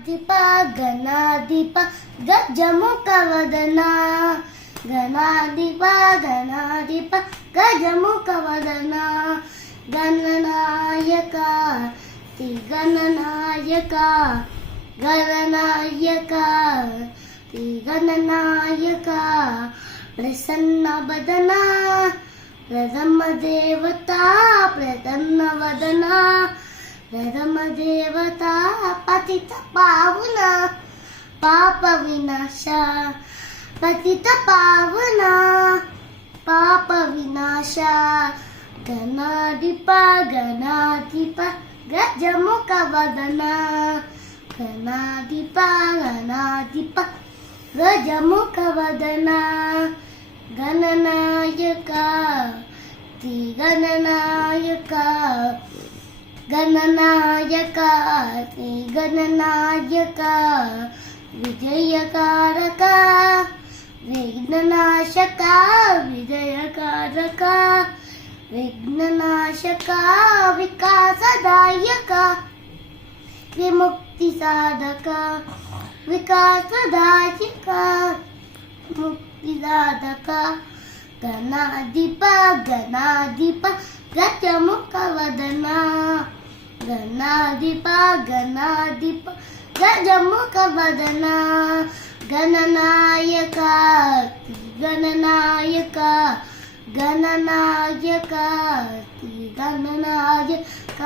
ಗಣಾಧಿಪ ಗಣಾಧಿಪ ಗಜಮುಖವದನ ಗಣಾಧಿಪ ಗಣಾಧಿಪ ಗಜಮುಖವದನ ಗಣನಾಯಕ ಶ್ರೀ ಗಣನಾಯಕ ಗಣನಾಯಕ ಶ್ರೀ ಗಣನಾಯಕ ಪ್ರಸನ್ನ ವದನ ಪ್ರಥಮ ದೇವತಾ ಪ್ರಸನ್ನ ವದನ ಪ್ರಥಮ ದೇವತಾ ಪತಿತ ಪಾವನ ಪಾಪ ವಿನಾಶ ಪತಿತ ಪಾವನ ಪಾಪ ವಿನಾಶ ಗಣಾಧಿಪ ಗಣಾಧಿಪ ಗಜಮುಖ ವದನ ಗಣಾಧಿಪ ಗಣಾಧಿಪ ಗಜಮುಖ ವದನ ಗಣನಾಯಕ ಶ್ರೀ ಗಣನಾಯಕ ಗಣನಾಯಕ ಶ್ರೀ ಗಣನಾಯಕ ವಿಜಯಕಾರಕ ವಿಘ್ನನಾಶಕ ವಿಜಯಕಾರಕ ವಿಘ್ನನಾಶಕ ವಿಕಾಸದಾಯಕ ವಿಮುಕ್ತಿ ಸಾಧಕ ವಿಕಾಸದಾಯಕ ಮುಕ್ತಿ ಸಾಧಕ ಗಣಾಧಿಪ ಗಣಾಧಿಪ ಗಜಮುಖ ವದನ ಗಣಾಧಿಪ ಗಣಾಧಿಪ ಗಜಮುಖ ವದನ ಗಣನಾಯಕ ಗಣನಾಯಕ ಗಣನಾಯಕ ಗಣನಾಯಕ